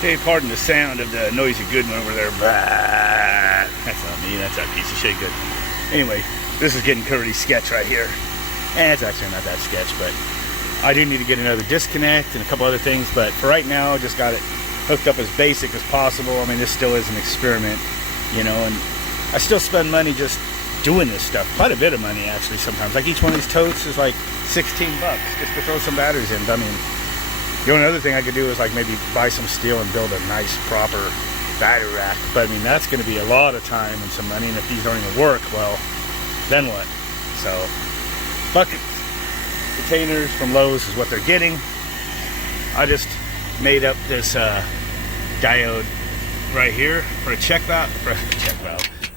Hey, pardon the sound of the noisy good one over there. Blah. That's not me, that's that piece of shit good. Anyway, this is getting pretty sketch right here. It's actually not that sketch, but I do need to get another disconnect and a couple other things, but for right now, I just got it hooked up as basic as possible. I mean, this still is an experiment, you know, and I still spend money just doing this stuff. Quite a bit of money, actually, sometimes. Like, each one of these totes is like 16 bucks just to throw some batteries in. I mean, the only other thing I could do is like maybe buy some steel and build a nice, proper battery rack. But I mean, that's going to be a lot of time and some money, and if these don't even work, well, then what? So, buckets, containers from Lowe's is what they're getting. I just made up this diode right here for a check valve.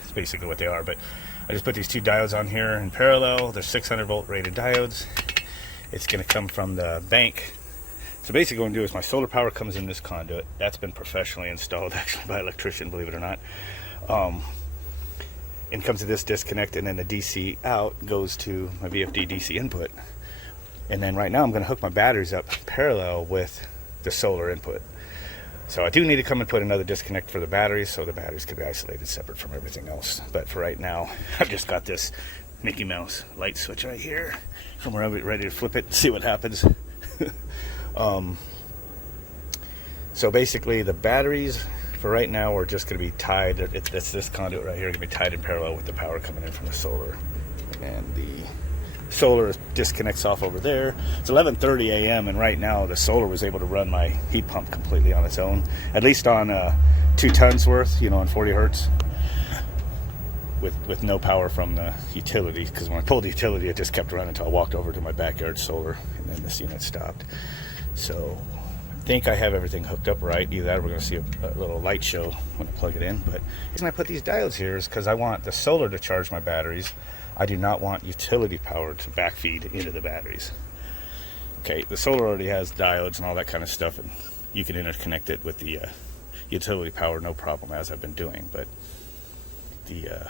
It's basically what they are, but I just put these two diodes on here in parallel. They're 600 volt rated diodes. It's going to come from the bank. So basically what I'm going to do is my solar power comes in this conduit. That's been professionally installed actually by an electrician, believe it or not. And comes to this disconnect, and then the DC out goes to my VFD DC input. And then right now I'm going to hook my batteries up parallel with the solar input. So I do need to come and put another disconnect for the batteries, so the batteries can be isolated separate from everything else. But for right now, I've just got this Mickey Mouse light switch right here. And we're ready to flip it and see what happens. So basically the batteries for right now are just going to be tied. It's this conduit right here going to be tied in parallel with the power coming in from the solar. And the solar disconnects off over there. It's 11:30 a.m. and right now the solar was able to run my heat pump completely on its own, at least on 2 tons worth, you know, on 40 hertz, with no power from the utility. Because when I pulled the utility, it just kept running until I walked over to my backyard solar, and then this unit stopped. So I think I have everything hooked up right. Either that or we're going to see a little light show when I plug it in. But the reason I put these diodes here is because I want the solar to charge my batteries. I do not want utility power to backfeed into the batteries. Okay, the solar already has diodes and all that kind of stuff, and you can interconnect it with the utility power, no problem, as I've been doing. But the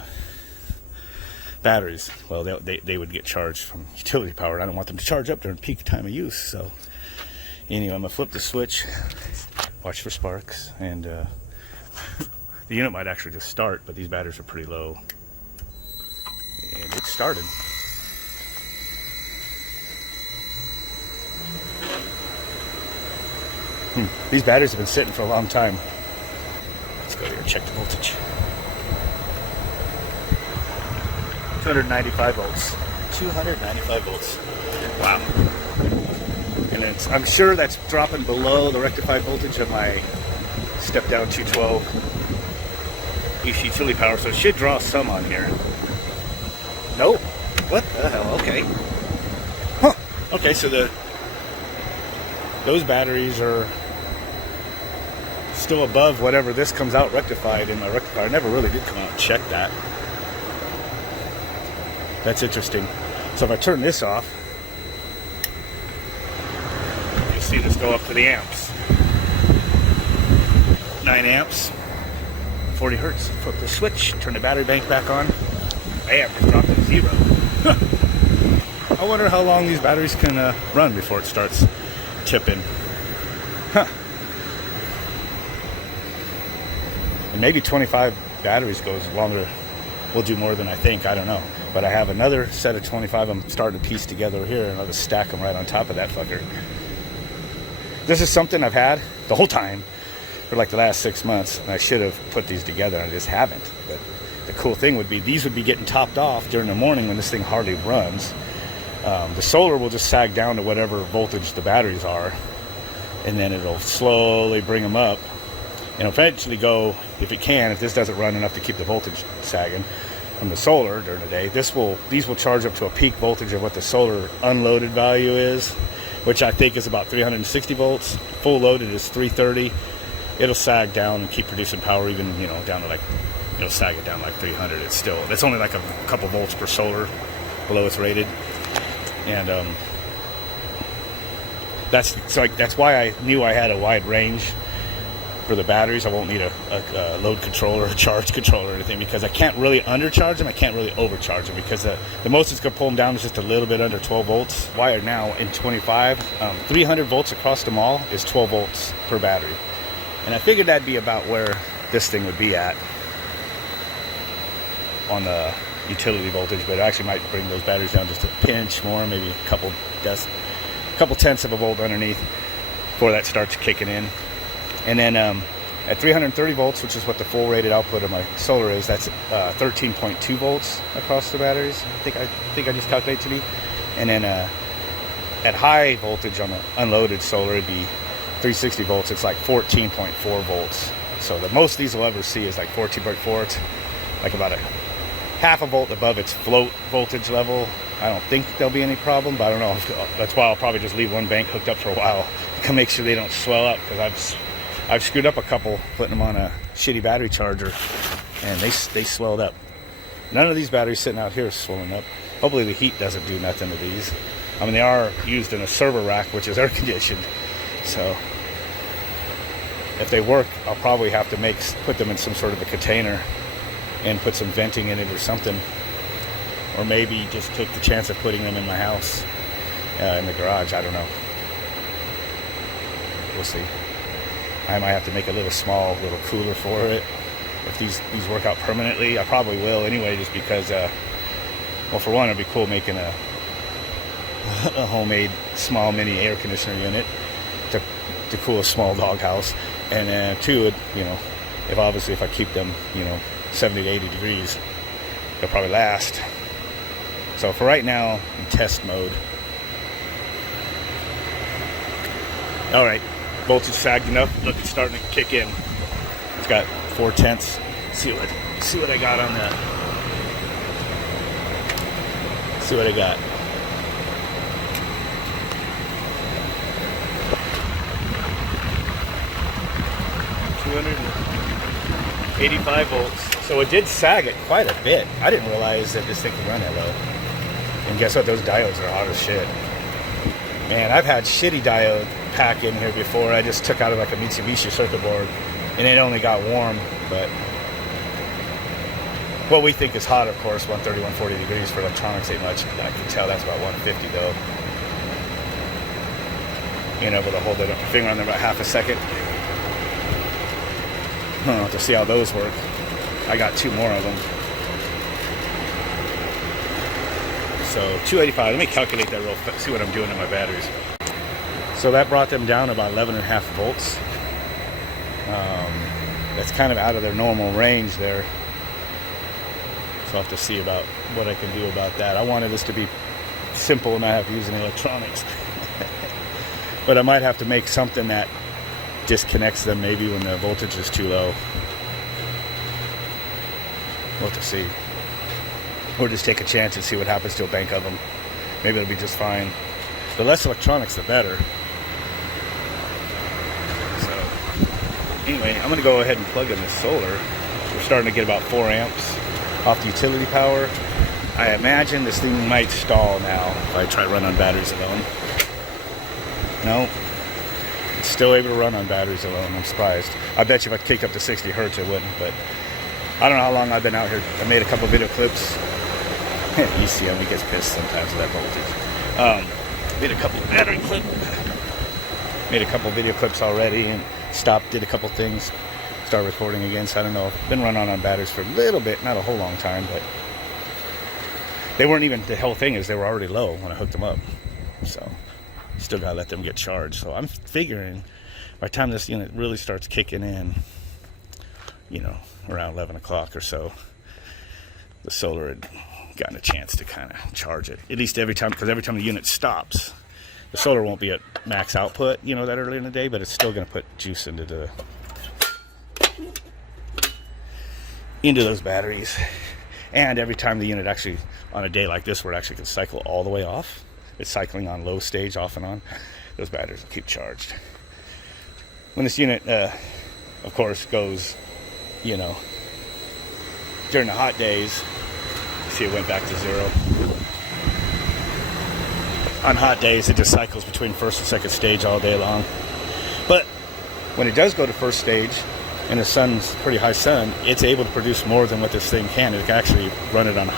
batteries, well, they would get charged from utility power, and I don't want them to charge up during peak time of use. So anyway, I'm going to flip the switch, watch for sparks, and the unit might actually just start, but these batteries are pretty low. And it started. These batteries have been sitting for a long time. Let's go here and check the voltage. 295 volts. 295 volts. Wow. And I'm sure that's dropping below the rectified voltage of my step down 212 AC utility power, so it should draw some on here. No. What the hell? Okay. Huh. Okay, so those batteries are still above whatever this comes out rectified in my rectifier. I never really did come out and check that. That's interesting. So if I turn this off, you'll see this go up to the amps. 9 amps, 40 hertz. Flip the switch, turn the battery bank back on. Bam, just dropped to 0. I wonder how long these batteries can run before it starts tipping. Huh. And maybe 25 batteries goes longer. Will do more than I think. I don't know. But I have another set of 25 I'm starting to piece together here, and I'll just stack them right on top of that fucker. This is something I've had the whole time for like the last 6 months, and I should have put these together, and I just haven't. But the cool thing would be these would be getting topped off during the morning when this thing hardly runs. The solar will just sag down to whatever voltage the batteries are, and then it'll slowly bring them up, and eventually go, if it can, if this doesn't run enough to keep the voltage sagging from the solar during the day, these will charge up to a peak voltage of what the solar unloaded value is, which I think is about 360 volts. Full loaded is 330. It'll sag down and keep producing power, even, you know, down to like, it'll sag it down like 300. It's only like a couple volts per solar below it's rated. And that's why I knew I had a wide range for the batteries. I won't need a load controller, a charge controller or anything, because I can't really undercharge them. I can't really overcharge them, because the most it's going to pull them down is just a little bit under 12 volts. Wired now in 25, 300 volts across them all is 12 volts per battery. And I figured that'd be about where this thing would be at on the utility voltage, but it actually might bring those batteries down just a pinch more, maybe a couple tenths of a volt underneath before that starts kicking in. And then at 330 volts, which is what the full rated output of my solar is, that's 13.2 volts across the batteries. I think I just calculated to be. And then at high voltage on the unloaded solar, it'd be 360 volts. It's like 14.4 volts. So the most these will ever see is like 14.4. It's like about a half a volt above its float voltage level. I don't think there'll be any problem, but I don't know. That's why I'll probably just leave one bank hooked up for a while to make sure they don't swell up, because I've screwed up a couple putting them on a shitty battery charger, and they swelled up. None of these batteries sitting out here are swelling up. Hopefully the heat doesn't do nothing to these. I mean, they are used in a server rack, which is air conditioned, so if they work, I'll probably have to put them in some sort of a container and put some venting in it or something, or maybe just take the chance of putting them in my house, in the garage. I don't know. We'll see. I might have to make a little cooler for it. If these work out permanently, I probably will anyway, just because, well, for one, it'd be cool making a homemade small mini air conditioner unit to cool a small doghouse, and two, if I keep them, 70 to 80 degrees, they'll probably last. So for right now, in test mode. All right, voltage sagged enough. Look, it's starting to kick in. It's got 4/10. See what I got on that. See what I got. 285 volts. So it did sag it quite a bit. I didn't realize that this thing could run that low. And guess what? Those diodes are hot as shit. Man, I've had shitty diode pack in here before. I just took out of like a Mitsubishi circuit board, and it only got warm. But what we think is hot, of course, 130, 140 degrees for electronics ain't much. I can tell that's about 150 though. Being able to hold it up my finger on there about half a second. I'll have to see how those work. I got 2 more of them. So 285. Let me calculate that real fast, see what I'm doing to my batteries. So that brought them down about 11.5 volts. That's kind of out of their normal range there. So I'll have to see about what I can do about that. I wanted this to be simple and not have to use any electronics. But I might have to make something that disconnects them maybe when the voltage is too low. We'll have to see. Or just take a chance and see what happens to a bank of them. Maybe it'll be just fine. The less electronics, the better. So, anyway, I'm going to go ahead and plug in this solar. We're starting to get about 4 amps off the utility power. I imagine this thing might stall now if I try to run on batteries alone. No. It's still able to run on batteries alone. I'm surprised. I bet you if I kicked up to 60 hertz it wouldn't, but I don't know how long I've been out here. I made a couple video clips. You see him, he gets pissed sometimes with that voltage. Made a couple video clips already and stopped, did a couple things, started recording again. So I don't know. I've been running on batteries for a little bit, not a whole long time, but they weren't even, the whole thing is they were already low when I hooked them up. So still gotta let them get charged. So I'm figuring by the time this unit really starts kicking in, around 11 o'clock or so, the solar had gotten a chance to kind of charge it. At least every time, because every time the unit stops, the solar won't be at max output, that early in the day, but it's still going to put juice into those batteries. And every time the unit actually, on a day like this where it actually can cycle all the way off, it's cycling on low stage off and on, those batteries will keep charged. When this unit, of course, goes, during the hot days, see it went back to 0. On hot days, it just cycles between first and second stage all day long. But when it does go to first stage, and the sun's pretty high sun, it's able to produce more than what this thing can. It can actually run it on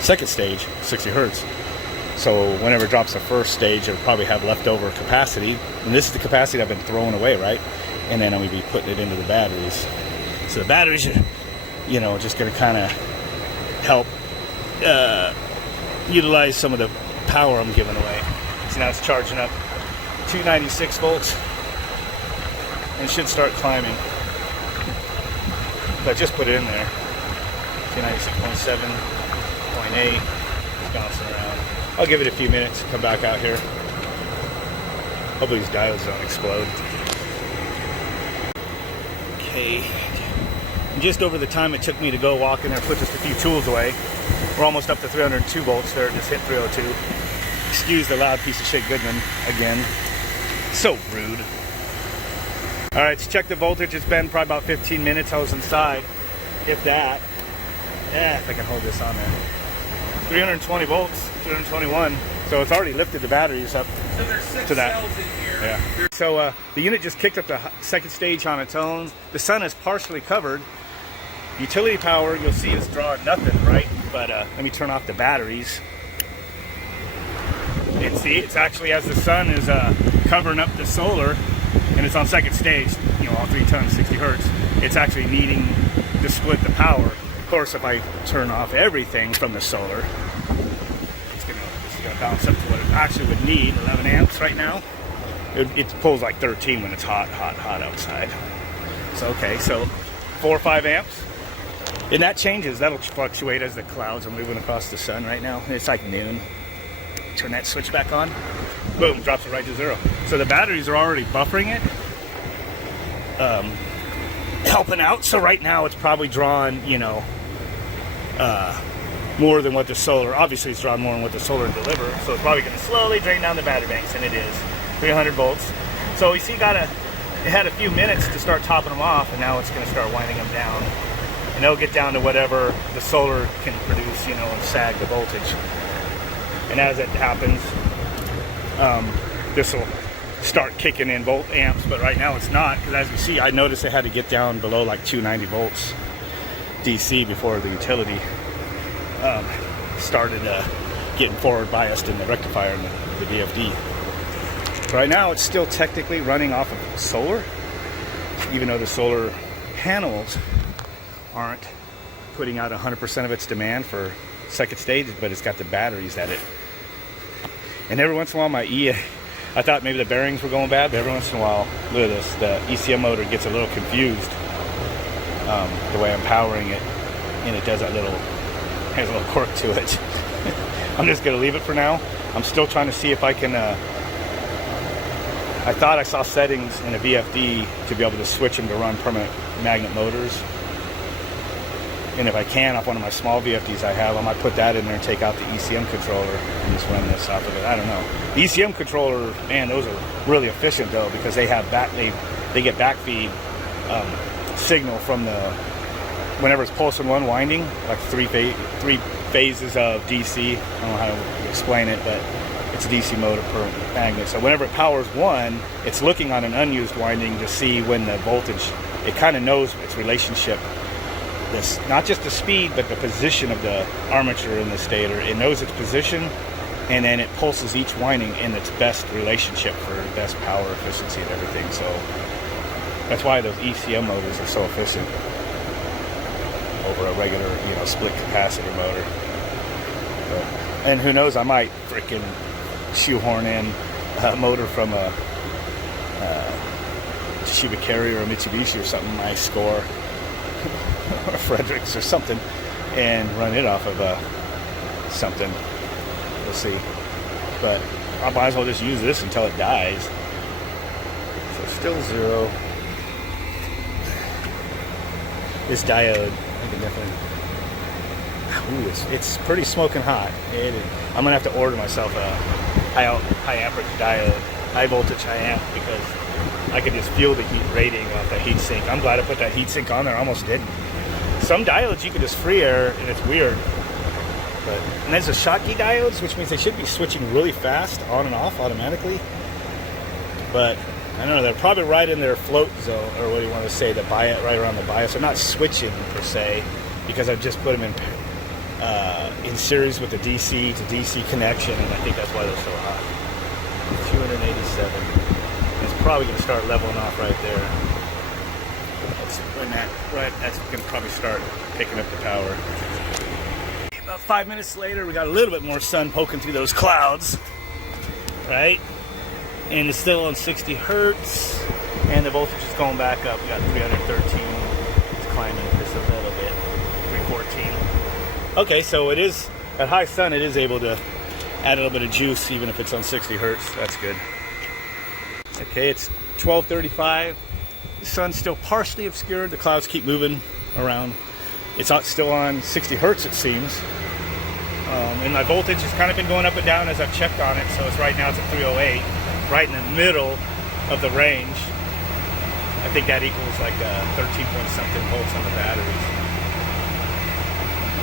second stage, 60 hertz. So whenever it drops the first stage, it'll probably have leftover capacity. And this is the capacity I've been throwing away, right? and then I'm going to be putting it into the batteries. So the batteries are, you know, just going to kind of help utilize some of the power I'm giving away. So now it's charging up 296 volts and should start climbing. But I just put it in there. 296.7, 0.8, it's bouncing around. I'll give it a few minutes, come back out here. Hopefully these diodes don't explode. Okay. And just over the time it took me to go walk in there, put just a few tools away, we're almost up to 302 volts there. It just hit 302. Excuse the loud piece of shit Goodman again. So rude. Alright, so check the voltage. It's been probably about 15 minutes. I was inside. If that. Yeah, if I can hold this on there. 320 volts, 321. So it's already lifted the batteries up So there's 6 to that. cells in here. Yeah. So the unit just kicked up the second stage on its own. The sun is partially covered. Utility power, you'll see, is drawing nothing, right? But let me turn off the batteries. And see, it's actually as the sun is covering up the solar, and it's on second stage, you know, all 3 tons, 60 hertz. It's actually needing to split the power. Of course, if I turn off everything from the solar, this is gonna bounce up to what it actually would need, 11 amps right now. It pulls like 13 when it's hot outside. So okay, so 4 or 5 amps. And that changes, that'll fluctuate as the clouds are moving across the sun right now. It's like noon. Turn that switch back on. Boom, drops it right to 0. So the batteries are already buffering it. Helping out. So right now it's probably drawing, you know, more than what the solar, obviously it's drawing more than what the solar delivers. So it's probably going to slowly drain down the battery banks, and it is 300 volts. So you see, it had a few minutes to start topping them off, and now it's going to start winding them down. And they'll get down to whatever the solar can produce, you know, and sag the voltage. And as it happens, this will start kicking in volt amps, but right now it's not, because as you see, I noticed it had to get down below like 290 volts DC before the utility started getting forward biased in the rectifier and the VFD. Right now it's still technically running off of solar, even though the solar panels aren't putting out 100% of its demand for second stage, but it's got the batteries at it. And every once in a while my I thought maybe the bearings were going bad, but every once in a while, look at this, the ECM motor gets a little confused the way I'm powering it, and it does that little, has a little quirk to it. I'm just going to leave it for now. I'm still trying to see if I can, I thought I saw settings in a VFD to be able to switch them to run permanent magnet motors. And if I can, off one of my small VFDs I have, I might put that in there and take out the ECM controller and just run this off of it. I don't know. The ECM controller, man, those are really efficient though, because they have they get backfeed signal from the, whenever it's pulsing one winding, like three phases of DC. I don't know how to explain it, but it's a DC motor per magnet. So whenever it powers one, it's looking on an unused winding to see when the voltage, it kind of knows its relationship. This, not just the speed, but the position of the armature in the stator. It knows its position, and then it pulses each winding in its best relationship for best power efficiency and everything. So that's why those ECM motors are so efficient over a regular, you know, split capacitor motor. But, and who knows, I might freaking shoehorn in a motor from a Toshiba Carrier or Mitsubishi or something, my Score or Fredericks or something, and run it off of something. We'll see. But I might as well just use this until it dies. So still 0. This diode, I can definitely. Ooh, it's pretty smoking hot. I'm gonna have to order myself a high amperage diode, high voltage high amp, because I could just feel the heat radiating off that heat sink. I'm glad I put that heat sink on there. I almost didn't. Some diodes you can just free air, and it's weird. And there's the Schottky diodes, which means they should be switching really fast, on and off automatically. But I don't know, they're probably right in their float zone, or what do you want to say, the bias, right around the bias. They're not switching per se, because I've just put them in series with the DC to DC connection, and I think that's why they're so hot. 287. It's probably going to start leveling off right there. when that's going to probably start picking up the power. About 5 minutes later, we got a little bit more sun poking through those clouds, right? And it's still on 60 hertz, and the voltage is going back up. We got 313. It's climbing just a little bit. 314. Okay, so it is at high sun. It is able to add a little bit of juice, even if it's on 60 hertz. That's good. Okay, it's 12:35. The sun's still partially obscured. The clouds keep moving around. It's still on 60 hertz, it seems. And my voltage has kind of been going up and down as I've checked on it. So right now it's at 308, right in the middle of the range. I think that equals like 13 point something volts on the batteries.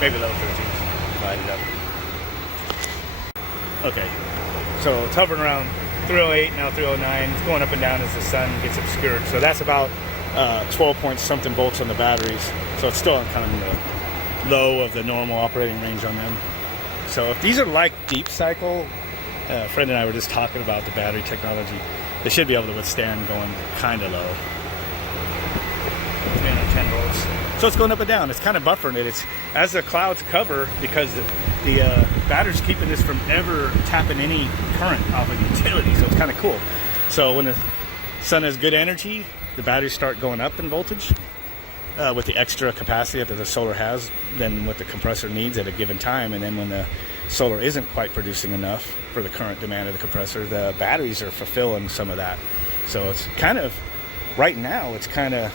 Maybe low 13s divided up. Okay, so it's hovering around 308, now 309. It's going up and down as the sun gets obscured. So that's about 12 point something volts on the batteries. So it's still kind of in the low of the normal operating range on them. So if these are like deep cycle, a friend and I were just talking about the battery technology. They should be able to withstand going kind of low. 10 volts. So it's going up and down. It's kind of buffering it. It's as the clouds cover, because the battery's keeping this from ever tapping any current off of the utility. So it's kind of cool. So when the sun has good energy, the batteries start going up in voltage with the extra capacity that the solar has than what the compressor needs at a given time. And then when the solar isn't quite producing enough for the current demand of the compressor, the batteries are fulfilling some of that. So it's kind of, right now, it's kind of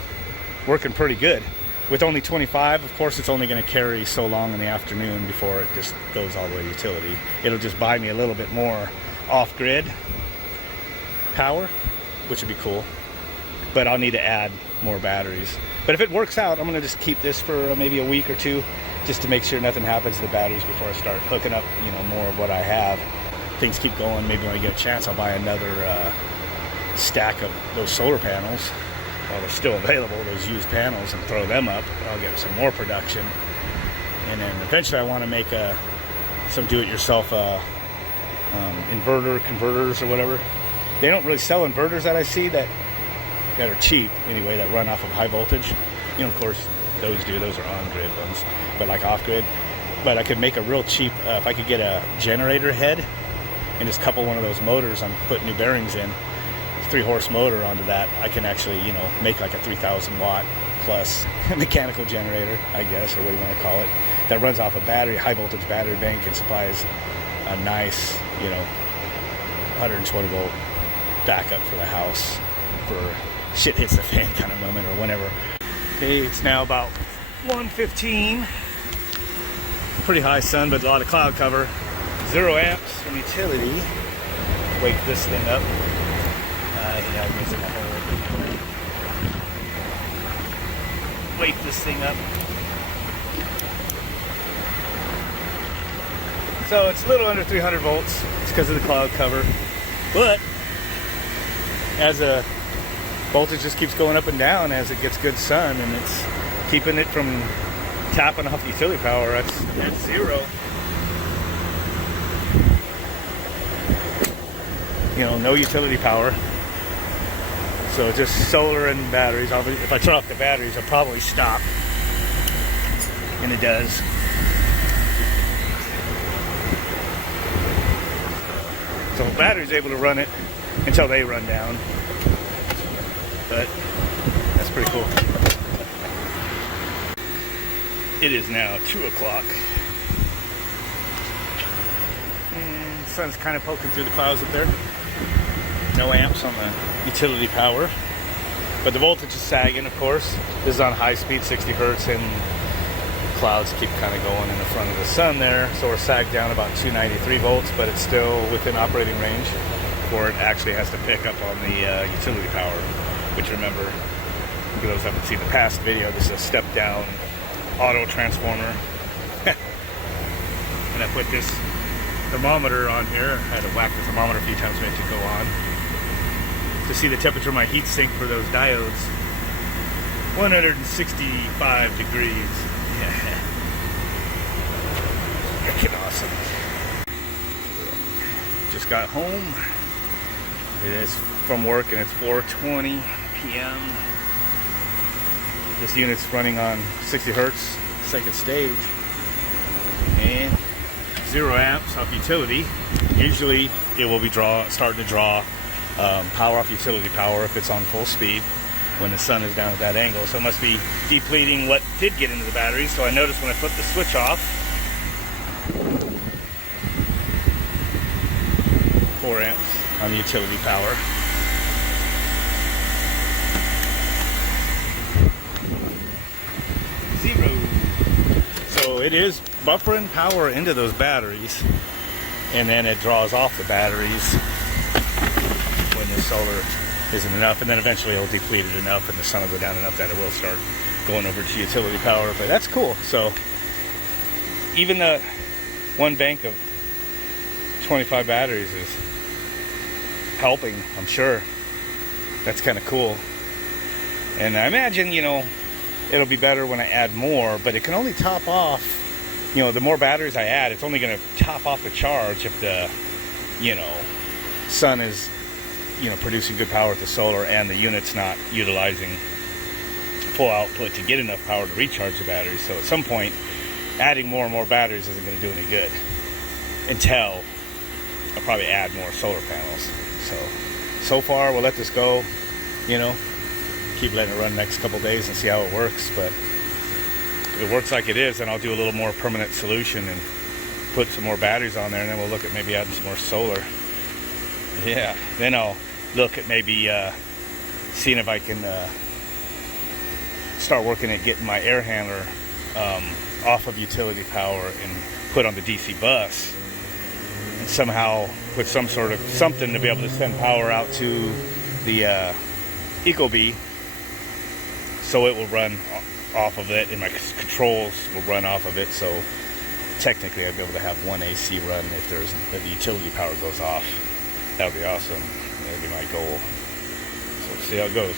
working pretty good. With only 25, of course, it's only going to carry so long in the afternoon before it just goes all the way to utility. It'll just buy me a little bit more off-grid power, which would be cool. But I'll need to add more batteries. But if it works out, I'm going to just keep this for maybe a week or two, just to make sure nothing happens to the batteries before I start hooking up, more of what I have. Things keep going. Maybe when I get a chance, I'll buy another stack of those solar panels while they're still available, those used panels, and throw them up. I'll get some more production. And then eventually I want to make some do-it-yourself inverter, converters, or whatever. They don't really sell inverters that I see that are cheap anyway, that run off of high voltage. Of course, those are on-grid ones, but like off-grid. But I could make a real cheap, if I could get a generator head and just couple one of those motors I'm putting new bearings in, 3-horse motor onto that, I can actually, make like a 3,000 watt plus mechanical generator, I guess, or what do you want to call it, that runs off a battery, high voltage battery bank, and supplies a nice, 120 volt backup for the house for shit hits the fan kind of moment or whenever. Okay, it's now about 1:15. Pretty high sun, but a lot of cloud cover. 0 amps from utility. Wake this thing up. Wake this thing up. So it's a little under 300 volts. It's because of the cloud cover. But as a voltage just keeps going up and down as it gets good sun, and it's keeping it from tapping off the utility power at 0. No utility power. So just solar and batteries. If I turn off the batteries, it'll probably stop. And it does. So the battery's able to run it until they run down. But that's pretty cool. It is now 2 o'clock. And the sun's kind of poking through the clouds up there. No amps on the utility power. But the voltage is sagging, of course. This is on high speed, 60 hertz, and clouds keep kind of going in the front of the sun there. So we're sagged down about 293 volts, but it's still within operating range before it actually has to pick up on the utility power. Which, remember, for those who haven't seen the past video, this is a step-down auto transformer. And I put this thermometer on here. I had to whack the thermometer a few times to make it go on to see the temperature of my heat sink for those diodes. 165 degrees. Yeah. Freaking awesome. Just got home. It is from work and it's 4:20 p.m. This unit's running on 60 hertz, second stage, and 0 amps off utility. Usually it will be starting to draw power off utility power if it's on full speed when the sun is down at that angle. So it must be depleting what did get into the battery. So I noticed when I flip the switch off, 4 amps on the utility power. So it is buffering power into those batteries, and then it draws off the batteries when the solar isn't enough, and then eventually it'll deplete it enough and the sun will go down enough that it will start going over to utility power. But that's cool. So even the one bank of 25 batteries is helping, I'm sure. That's kind of cool. And I imagine, you know, it'll be better when I add more, but it can only top off, you know, the more batteries I add, it's only going to top off the charge if the, you know, sun is, you know, producing good power with the solar and the unit's not utilizing full output to get enough power to recharge the batteries. So at some point, adding more and more batteries isn't going to do any good until I'll probably add more solar panels. So far, we'll let this go, you know, keep letting it run the next couple days and see how it works. But if it works like it is, then I'll do a little more permanent solution and put some more batteries on there, and then we'll look at maybe adding some more solar. Yeah, then I'll look at maybe seeing if I can start working at getting my air handler off of utility power and put on the DC bus, and somehow put some sort of something to be able to send power out to the Ecobee, so it will run off of it, and my controls will run off of it. So technically I'd be able to have one AC run if the utility power goes off. That would be awesome. That would be my goal. So we'll see how it goes.